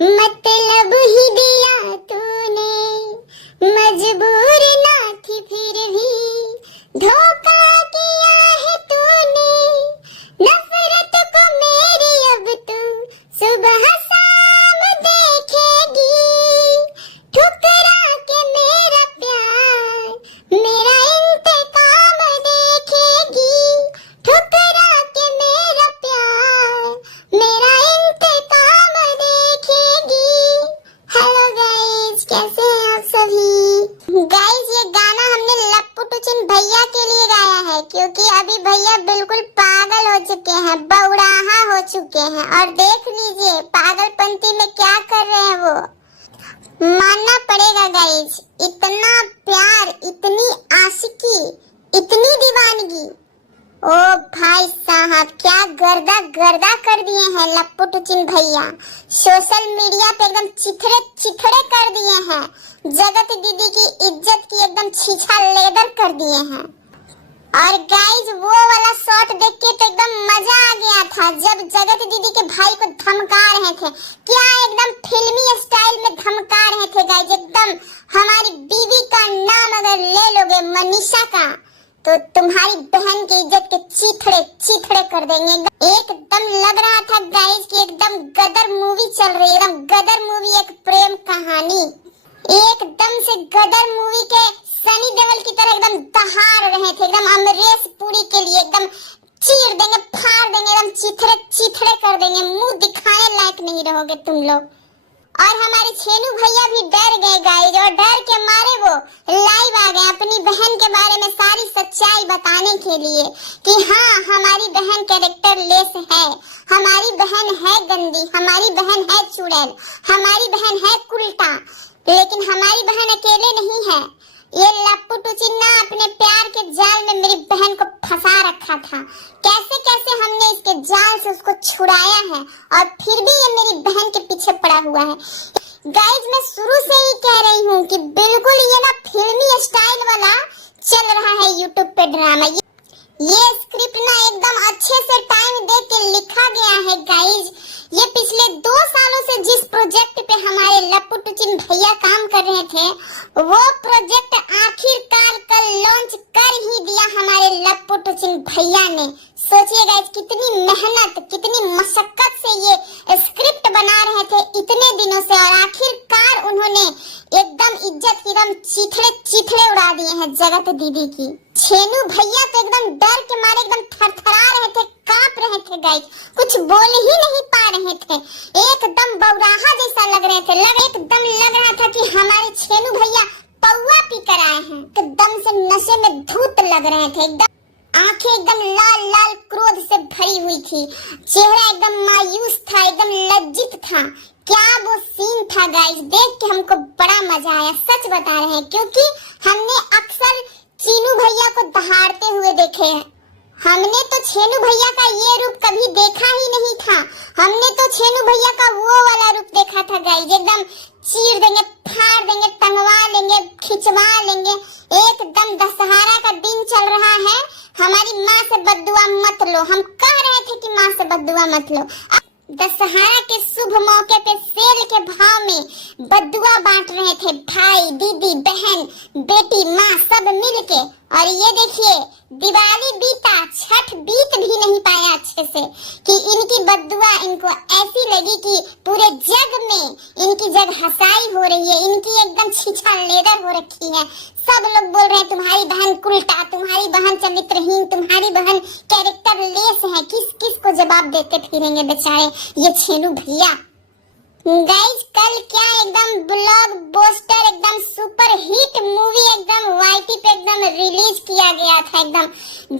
मतलब ही दिया तूने, मजबूर ना थी फिर भी धोखा किया है तूने। नफरत को मेरी अब तू सुबह शाम देखेगी, ठुकरा के मेरा प्यार मेरा इंतकाम देखेगी, ठुकरा के मेरा प्यार मेरा इंतकाम देखेगी। हेलो गाइस, कैसे हैं आप सभी? गाइस, ये गाना हमने लप्पू टुचिन भैया के लिए गाया है, क्योंकि अभी भैया बिल्कुल पागल हो चुके हैं, बौड़ाहा हो चुके हैं। और देख लीजिए पागलपंती में क्या कर रहे हैं वो। मानना पड़ेगा गाइस, इतना प्यार, इतनी आशिकी, इतनी दीवानगी, ओ भाई साहब क्या गर्दा गर्दा कर दिए हैं लप्पू टुचिन भैया। सोशल मीडिया पे एकदम चिथड़े चिथड़े कर दिए हैं, जगत दीदी की इज्जत की एकदम छीछा लेदर कर दिए हैं। और गाइज वो वाला शॉट देख के तो एकदम मजा आ गया था, जब जगत दीदी के भाई को धमका रहे थे। क्या एकदम फिल्मी स्टाइल में धमका रहे थे गाइज, एकदम हमारी बीवी का नाम अगर ले लोगे मनीषा का, तो तुम्हारी बहन की इज्जत के चीथड़े चीथड़े कर देंगे। एकदम लग रहा था गाइज कि एकदम गदर मूवी चल रही है, एकदम गदर मूवी, एक प्रेम कहानी। एकदम से गदर मूवी के सनी देओल की तरह एकदम दहाड़ रहे थे, एकदम अमरीश पुरी के लिए एकदम चीर देंगे, फाड़ देंगे, एकदम चीथड़े चीथड़े कर देंगे, मुंह दिखाने लायक नहीं रहोगे तुम लोग। और हमारे छेनू भैया भी डर गए गाइस, और डर के मारे वो लाइव आ गए अपनी बहन के बारे में सारी सच्चाई बताने के लिए कि हाँ हमारी बहन कैरेक्टर लेस है, हमारी बहन है गंदी, हमारी बहन है चुड़ैल, हमारी बहन है उल्टा, लेकिन हमारी बहन अकेले नहीं है। ये लप्पू टुचिन ना अपने प्यार के जाल में मेरी बहन को फंसा रखा था, कैसे कैसे हमने इसके जाल से उसको छुड़ाया है, और फिर भी ये मेरी बहन के पीछे पड़ा हुआ है। गाइज मैं शुरू से ही कह रही हूँ कि बिल्कुल ये ना फिल्मी स्टाइल वाला चल रहा है यूट्यूब पे ड्रामा। ये स्क्रिप्ट ना एकदम अच्छे से टाइम दे के लिखा गया है गाइज। ये पिछले 2 सालों से जिस प्रोजेक्ट पे हमारे लप्पू टुचिन भैया काम कर रहे थे, वो प्रोजेक्ट आखिरकार कल लॉन्च कर ही दिया हमारे लप्पू टुचिन भैया ने। सोचिए गाइज कितनी मेहनत, कितनी मशक्कत से ये स्क्रिप्ट बना रहे थे इतने दिनों से, और आखिरकार उन्होंने एकदम इज्जत की एकदम चीथड़े चीथड़े उड़ा दिए हैं जगत दीदी की। छेनू भैया तो एकदम डर के मारे एकदम थरथरा रहे थे, कांप रहे थे गाइस, कुछ बोल ही नहीं पा रहे थे, एकदम बौराहा जैसा लग रहे थे। एकदम लग रहा था कि हमारे छेनू भैया पौवा पी कर आए हैं, एकदम से नशे में धूत लग रहे थे, एकदम आंखें एकदम लाल लाल क्रोध से भरी हुई थी, चेहरा एकदम मायूस था, एकदम लज्जित था। क्या वो सीन था गाइस, देख के हमको बड़ा मजा आया, सच बता रहे हैं, क्योंकि हमने अक्सर चीनू भैया को दहाड़ते हुए देखे हैं। हमने तो छेनू भैया का ये रूप कभी देखा ही नहीं था, हमने तो छेनू भैया का वो वाला रूप देखा था गाइस, एकदम चीर देंगे, फाड़ देंगे, टंगवा लेंगे, खिंचवा लेंगे। एकदम दशहरा का दिन चल रहा है, हमारी माँ से बद्दुआ मत लो, हम कह रहे थे कि माँ से बद्दुआ मत लो। दशहरा के शुभ मौके पे सेल के भाव में बद्दुआ बांट रहे थे भाई, दीदी, बहन, बेटी, माँ सब मिलके। और ये देखिए दिवाली बीता, छठ बीत भी नहीं पाया अच्छे से कि इनकी बद्दुआ इनको ऐसी लगी कि पूरे जग में इनकी जग हंसाई हो रही है, इनकी एकदम छीछा लेदर हो रखी है। सब लोग बोल रहे हैं तुम्हारी बहन उल्टा, तुम्हारी बहन चरित्रहीन, तुम्हारी बहन कैरेक्टर लेस है। किस किस को जवाब देते फिरेंगे बेचारे ये छेनू भैया। गाइस कल क्या एकदम ब्लॉकबस्टर, एकदम सुपर हिट मूवी एकदम वाईटी पे एकदम रिलीज किया गया था। एकदम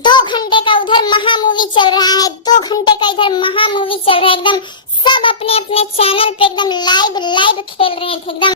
2 घंटे का उधर महा मूवी चल रहा है, 2 घंटे का इधर महा मूवी चल रहा है। एकदम सब अपने अपने चैनल पे एकदम लाइव खेल रहे थे। एकदम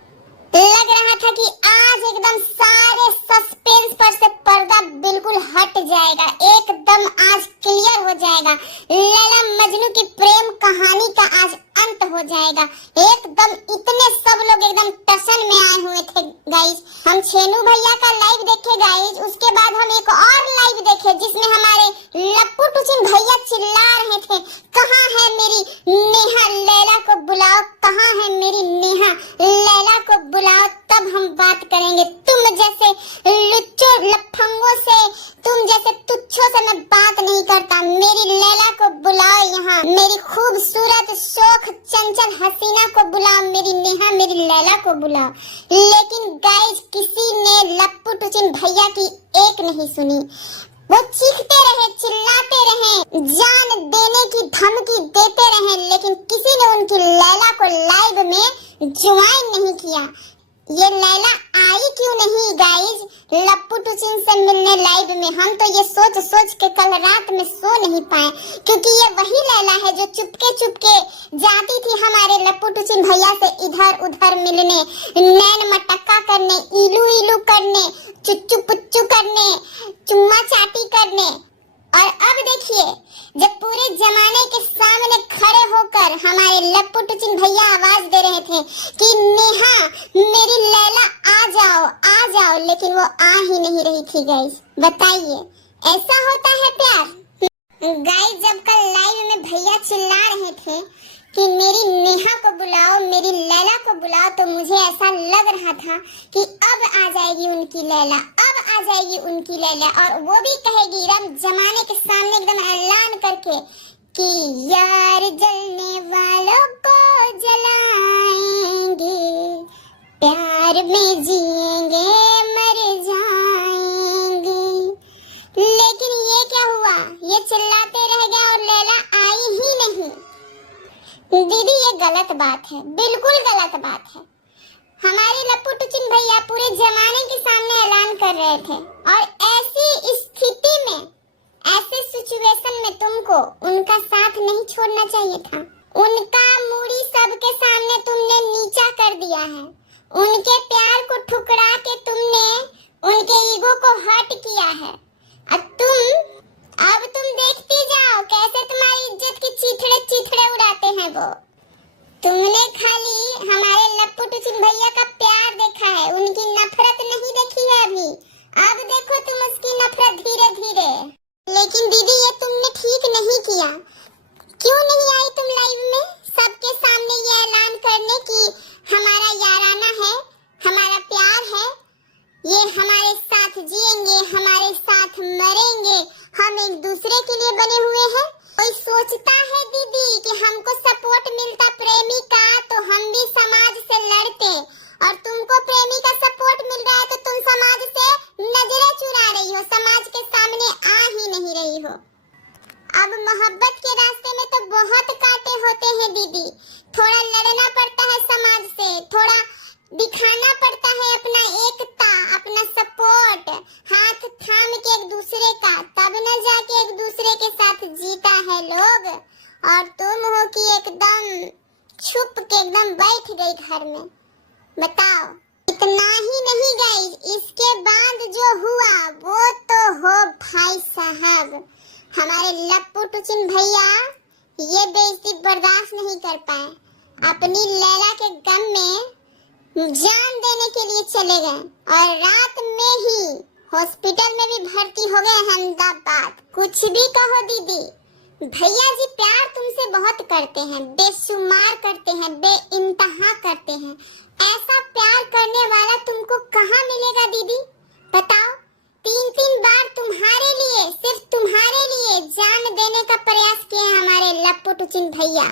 लग रहा था कि आज एकदम सारे सस्पेंस पर से पर्दा बिल्कुल हट जाएगा, एकदम आज क्लियर हो जाएगा। लैला मजनू की प्रेम कहानी का आज अंत हो जाएगा। एकदम इतने सब लोग एकदम टशन में आए हुए थे गाइस। हम छेनू भैया का लाइव देखे गाइस, उसके बाद हम एक और लाइव देखे जिसमें हमारे लप्पू टुचिन भैया चिल्ला रहे थे, कहाँ है मेरी नेहा, लैला को बुलाओ, कहाँ है मेरी हाँ, मेरी खूबसूरत शोख चंचल हसीना को बुलाओ, मेरी नेहा मेरी लैला को बुलाओ। लेकिन गाइस किसी ने लप्पू टुचिन भैया की एक नहीं सुनी। वो चीखते रहे, चिल्लाते रहे, जान देने की धमकी देते रहे, लेकिन किसी ने उनकी लैला को लाइव में ज्वाइन नहीं किया। ये लैला आई क्यों नहीं गाइज लप्पू टुचिन से मिलने लाइव में? हम तो ये सोच सोच के कल रात में सो नहीं पाए, क्योंकि ये वही लैला है जो चुपके चुपके जाती थी हमारे लप्पू टुचिन भैया से इधर उधर मिलने, नैन मटक्का करने, इलू इलू करने, चुच्चू पुच्चू करने, चुम्मा चाटी करने। और अब देखिए, जब पूरे जमाने के सामने खड़े होकर हमारे लप्पू टुचिन भैया आवाज दे रहे थे कि नेहा मेरी लैला आ जाओ, लेकिन वो आ ही नहीं रही थी गाइस। बताइए, ऐसा होता है प्यार? गाइस जब कल लाइव में भैया चिल्ला रहे थे कि मेरी नेहा को बुलाओ, मेरी लैला को बुलाओ, तो मुझे ऐसा लग रहा था कि अब आ जाएगी उनकी लैला, अब आ जाएगी उनकी लैला, और वो भी कहेगी एकदम जमाने के सामने एकदम ऐलान करके कि यार जलने वालों को जलाएंगे, प्यार में जिएंगे मर जाएंगे। लेकिन ये क्या हुआ? ये चिल्लाते रह गया और लैला आई ही नहीं। दीदी ये गलत बात है, बिल्कुल गलत बात है। हमारे लप्पू टुचिन भैया पूरे जमाने के सामने ऐलान कर रहे थे, और ऐसी स्थिति में, ऐसे सिचुएशन में तुमको उनका साथ नहीं छोड़ना चाहिए था। उनका मूड़ी सबके सामने तुमने नीचा कर दिया है, उनके प्यार को ठुकरा के तुमने उनके ईगो को हर्ट किया है। अब तुम देखती जाओ कैसे तुम्हारी इज्जत की चीथड़े उड़ाते हैं वो। तुमने खाली हमारे लप्पू टुचिन भैया का प्यार देखा है, उनकी नफरत नहीं देखी है अभी। अब देखो तुम उसकी नफरत धीरे धीरे। लेकिन दीदी ये तुमने ठीक नहीं किया। क्यों नहीं आई तुम लाइव में सबके सामने ये ऐलान करने कि हमारा याराना है, हमारा प्यार है, ये हमारे साथ जिएंगे, हमारे साथ मरेंगे, हम एक दूसरे के लिए बने हुए हैं। कोई सोचता है दीदी कि हमको सपोर्ट मिलता प्रेमी का तो हम भी समाज से लड़ते, और तुमको प्रेमी का सपोर्ट मिल रहा है तो तुम समाज से नजरें चुरा रही हो, समाज के सामने आ ही नहीं रही हो। अब मोहब्बत के रास्ते में तो बहुत कांटे होते हैं दीदी, थोड़ा लड़ना पड़ता है समाज से, थोड़ा दिखाना पड़ता है अपना एकता, अपना सपोर्ट, हाथ थाम के एक दूसरे का, तब न जाके एक दूसरे के साथ जीता है लोग। और तुम हो कि एकदम छुप के एकदम बैठ गई घर में। बताओ, इतना ही नहीं गाइस, इसके बाद जो हुआ वो तो हो भाई साहब, हमारे लप्पू टुचिन भैया ये बेइज्जती बर्दाश्त नहीं कर पाए, अपनी लैला के गम में जान देने के लिए चले गए, और रात में ही हॉस्पिटल में भी भर्ती हो गए अहमदाबाद। कुछ भी कहो दीदी, भैया जी प्यार तुमसे बहुत करते हैं, बेशुमार करते हैं, बेइंतहा करते हैं। ऐसा प्यार करने वाला तुमको कहाँ मिलेगा दीदी? बताओ, 3-3 बार तुम्हारे लिए, सिर्फ तुम्हारे लिए जान देने का प्रयास किए हमारे लप्पू टुचिन भैया,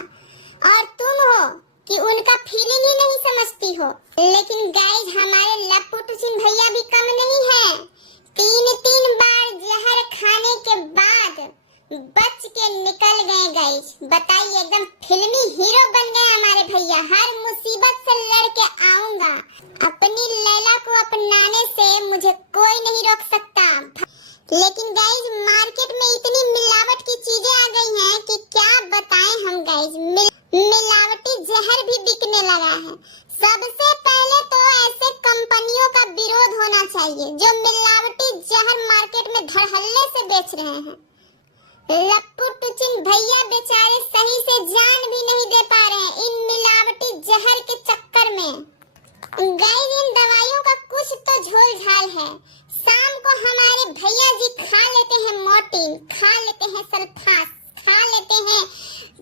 और तुम हो कि उनका फीलिंग ही नहीं समझती हो। लेकिन गाइस हमारे लप्पू टुचिन भैया भी कम नहीं है, 3-3 बार जहर खाने के बाद बच के निकल गए गाइस। बताइए, एकदम फिल्मी हीरो बन गए हमारे भैया, हर मुसीबत से लड़ के आऊंगा, अपनी लैला को अपनाने से मुझे कोई नहीं रोक सकता। लेकिन गाइस मार्केट में इतनी मिलावट की चीजें आ गई हैं कि क्या बताएं हम गाइस, मिलावटी जहर भी बिकने लगा है। सबसे पहले तो ऐसे कंपनियों का विरोध होना चाहिए जो मिलावटी जहर मार्केट में धड़ल्ले से बेच रहे हैं। लप्पू टुचिन भैया बेचारे सही से जान भी नहीं दे पा रहे हैं इन मिलावटी जहर के चक्कर में। गाइस इन दवाइयों का कुछ तो झोल झाल है। शाम को हमारे भैया जी खा लेते हैं मोर्टिन, खा लेते हैं सल्फास, खा लेते हैं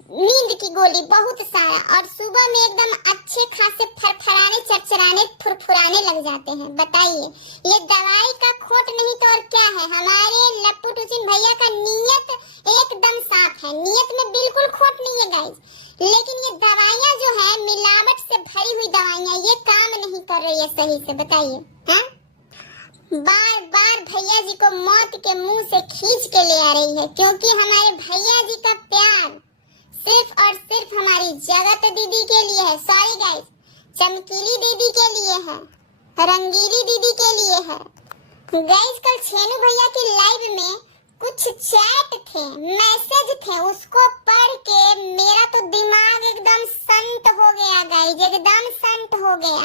नींद की गोली बहुत सारा, और सुबह में एकदम अच्छे खासे फरफराने, चरचराने, फुरफुराने लग जाते हैं। बताइए, ये दवाई का खोट नहीं तो और क्या है? हमारे लप्पू टुचिन भैया का नीयत एकदम साफ है, नीयत में बिल्कुल बिल्कुल खोट नहीं है गाइस, लेकिन ये दवाइयाँ जो है मिलावट से भरी हुई दवाइयाँ, ये काम नहीं कर रही है सही से, बताइए। हैं बार बार भैया जी को मौत के मुंह से खींच के ले आ रही है, क्योंकि हमारे भैया जी का प्यार सिर्फ और सिर्फ हमारी जगत दीदी के लिए है। सॉरी गाइस, चमकीली दीदी के लिए है, रंगीली दीदी के लिए है। गाइस कल छेनू भैया की लाइव में कुछ चैट थे, मैसेज थे, उसको पढ़ के मेरा तो दिमाग एकदम संत हो गया गाइस, एकदम संत हो गया।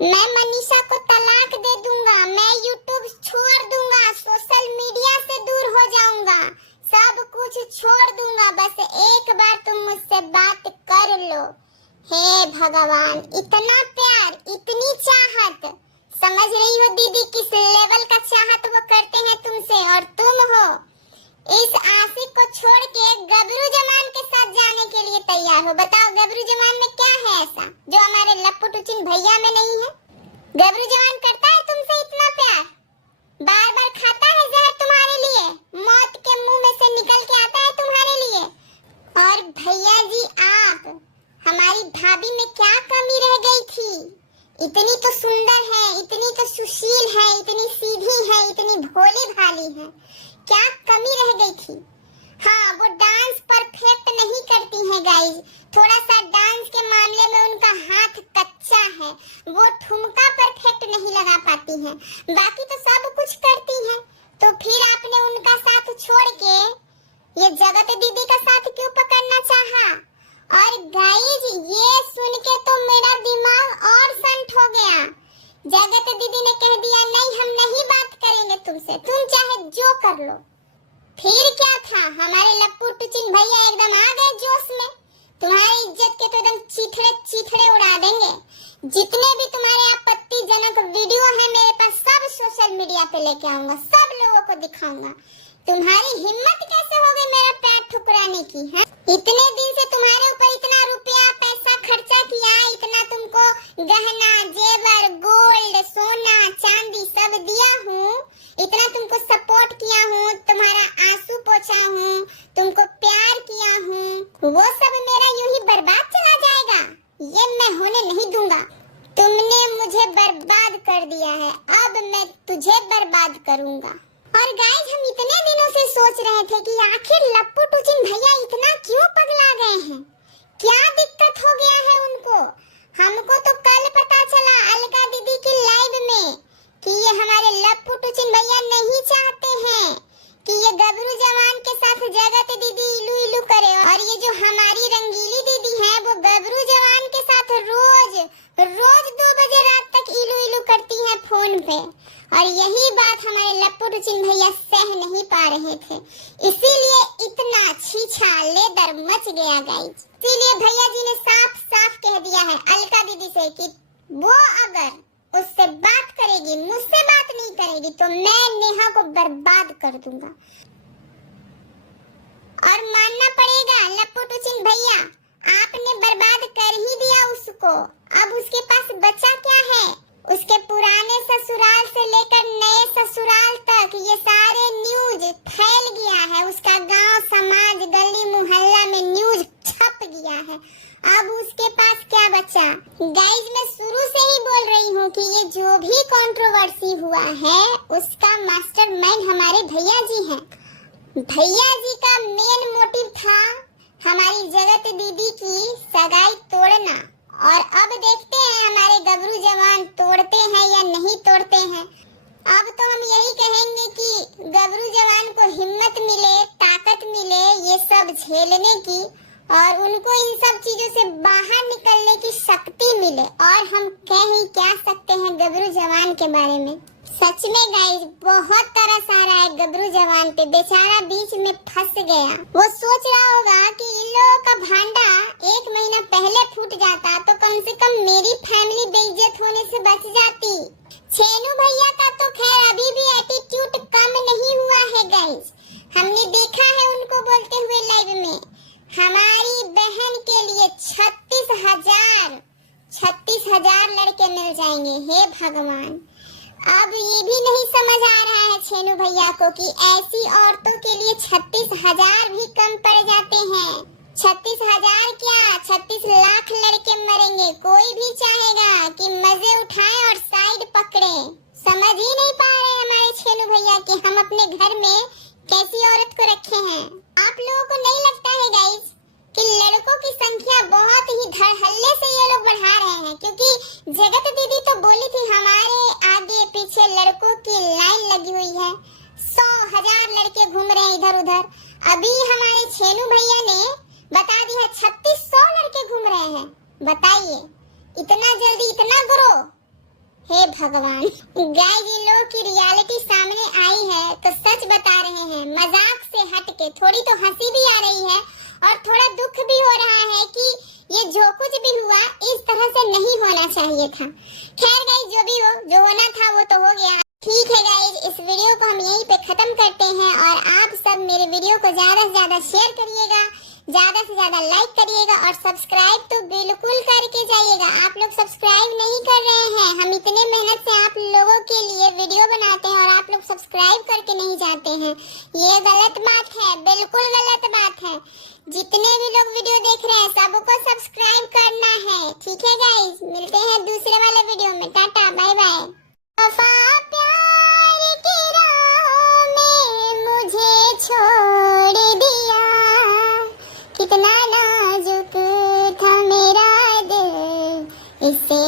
मैं मनीषा को तलाक दे दूंगा, मैं यूट्यूब छोड़ दूंगा, सोशल मीडिया से दूर हो जाऊंगा, सब कुछ छोड़ दूंगा, बस एक बार तुम मुझसे बात कर लो। हे भगवान, इतना प्यार, इतनी चाहत, समझ रही हो दीदी किस लेवल का चाहत वो करते हैं तुमसे, और तुम हो इस आशिक को छोड़ के गबरू जमान के साथ जाने के लिए तैयार हो। बताओ गबरू जमान में क्या है ऐसा जो हमारे लप्पू टुचिन भैया में नहीं है? गबरू जमान करता है तुमसे इतना प्यार, बार बार खाता है जहर तुम्हारे लिए, मौत के मुंह में से निकल के आता है तुम्हारे लिए। और भैया जी आप, हमारी भाभी में क्या कमी रह गई थी? इतनी तो सुंदर है, इतनी तो सुशील है, इतनी सीधी है, इतनी भोली भाली है, क्या कमी रह गई थी? हाँ, वो डांस परफेक्ट नहीं करती हैं गाइस, थोड़ा सा डांस के मामले में उनका हाथ कच्चा है, वो ठुमका परफेक्ट नहीं लगा पाती हैं, बाकी तो सब कुछ करती हैं। तो फिर आपने उनका साथ छोड़ के ये जगत दीदी का साथ क्यों पकड़ना चाहा? और गाइस ये सुन के तो मेरा दिमाग और संट हो गया। जगत दीदी ने कह दिया नहीं, हम नहीं बात करेंगे तुमसे, तुम चाहे जो कर लो। फिर क्या था, हमारे लप्पू टुचिन भैया एकदम आ गए जोश में, तुम्हारी इज्जत के तो एकदम चीथड़े चीथड़े उड़ा देंगे। जितने भी तुम्हारे आपत्तिजनक वीडियो है मेरे पास, सब सोशल मीडिया पे लेके आऊंगा, सब लोगों को दिखाऊंगा। तुम्हारी हिम्मत कैसे हो गई मेरा पैर ठुकराने की? है इतने दिन से तुम्हारे ऊपर इतना रुपया पैसा खर्चा किया, इतना तुमको गहना जेवर गोल्ड सोना चांदी सब दिया हूँ, इतना तुमको सपोर्ट किया हूँ, तुम्हारा आंसू पोंछा हूँ, तुमको प्यार किया हूँ, वो सब मेरा यूं ही बर्बाद चला जाएगा? ये मैं होने नहीं दूंगा। तुमने मुझे बर्बाद कर दिया है, अब मैं तुझे बर्बाद करूंगा। और गाइस हम इतने दिनों से सोच रहे थे कि आखिर लप्पू टुचिन भैया इतना क्यों पगला गए हैं, क्या दिक्कत हो गया है उनको? हमको तो कल पता चला अलका दीदी की लाइव में कि ये हमारे लप्पू टुचिन भैया नहीं चाहते हैं कि ये गबरू जवान के साथ जगत दीदी इलू इलू करे, और ये जो हमारी रंगीली दीदी है वो गबरू जवान के साथ रोज 2 बजे रात तक इलू इलू करती हैं फोन पे। और यही बात हमारे लप्पू टुचिन भैया सह नहीं पा रहे थे, इसीलिए इतना छीछा लेदर मच गया गाइस। इसीलिए भैया जी ने साफ साफ कह दिया है अलका दीदी से कि वो अगर उससे बात करेगी, मुझसे बात नहीं करेगी, तो मैं नेहा को बर्बाद कर दूंगा। और मानना पड़ेगा लप्पू टुचिन भैया, आपने बर्बाद कर ही दिया उसको, अब उसके पास बचा क्या है? उसके पुराने ससुराल से लेकर नए ससुराल तक ये सारे न्यूज फैल गया है, उसका गांव समाज गली मोहल्ला में न्यूज छप गया है, अब उसके पास क्या बचा? गाइस मैं शुरू से ही बोल रही हूँ कि ये जो भी कंट्रोवर्सी हुआ है उसका मास्टरमाइंड हमारे भैया जी हैं। भैया जी का मेन मोटिव था हमारी जगत दीदी की सगाई तोड़ना, और अब देखते हैं हमारे गबरू जवान तोड़ते हैं या नहीं तोड़ते हैं। अब तो हम यही कहेंगे कि गबरू जवान को हिम्मत मिले, ताकत मिले ये सब झेलने की, और उनको इन सब चीजों से बाहर निकलने की शक्ति मिले। और हम कह ही क्या सकते हैं गबरू जवान के बारे में? सच में गाइस बहुत तरस आ रहा है गबरू जवान पे, बेचारा बीच में फंस गया। वो सोच रहा होगा कि इन लोगों का भांडा 1 महीना पहले फूट जाता तो कम से कम मेरी फैमिली बेइज्जत होने से बच जाती। छेनू भैया का तो खैर अभी भी एटीट्यूड कम नहीं हुआ है गाइस, हमने देखा है उनको बोलते हुए लाइव में, हमारी बहन के लिए 36,000 लड़के मिल जाएंगे। हे भगवान, अब ये भी नहीं समझ आ रहा है छेनू भैया को कि ऐसी औरतों के लिए 36,000 भी कम पड़ जाते हैं। 36,000 क्या 36 लाख लड़के मरेंगे, कोई भी चाहेगा कि मजे उठाए और साइड पकड़े। समझ ही नहीं पा रहे हमारे छेनू भैया कि हम अपने घर में कैसी औरत को रखे हैं। आप लोगों को नहीं लगता है गाइस कि लड़कों की संख्या बहुत ही धड़ल्ले से ये लोग बढ़ा रहे हैं? क्योंकि जगत दीदी तो बोली थी हमारे आगे पीछे लड़कों की लाइन लगी हुई है, 100,000 लड़के घूम रहे हैं इधर उधर। अभी हमारे छेनू भैया ने बता दी है 3600 लड़के घूम रहे हैं। बताइए इतना जल्दी इतना ग्रो, हे भगवान। गाइस इन लोगों की रियलिटी सामने आई है तो सच बता रहे हैं, मजाक से हटके थोड़ी तो हंसी भी आ रही है और थोड़ा दुख भी हो रहा है कि ये जो कुछ भी हुआ इस तरह से नहीं होना चाहिए था। खैर गाइस जो भी हो, जो होना था वो तो हो गया। ठीक है गाइस, इस वीडियो को हम यहीं पे खत्म करते हैं और आप सब मेरे वीडियो को ज्यादा से ज्यादा शेयर करिएगा, ज्यादा से ज्यादा लाइक करिएगा और सब्सक्राइब तो बिल्कुल करके जाइएगा। आप लोग सब्सक्राइब नहीं कर रहे हैं, हम इतने मेहनत से आप लोगों के लिए वीडियो बनाते हैं और आप लोग सब्सक्राइब करके नहीं जाते हैं। ये गलत बात है, बिल्कुल गलत बात है। जितने भी लोग वीडियो देख रहे हैं सबको सब्सक्राइब करना है। ठीक है गाइस, मिलते हैं दूसरे वाले वीडियो में। Ta ta bye bye. वफा प्यार की राह में मुझे छोड़ दिया, कितना नाजुक था मेरा दिल, इससे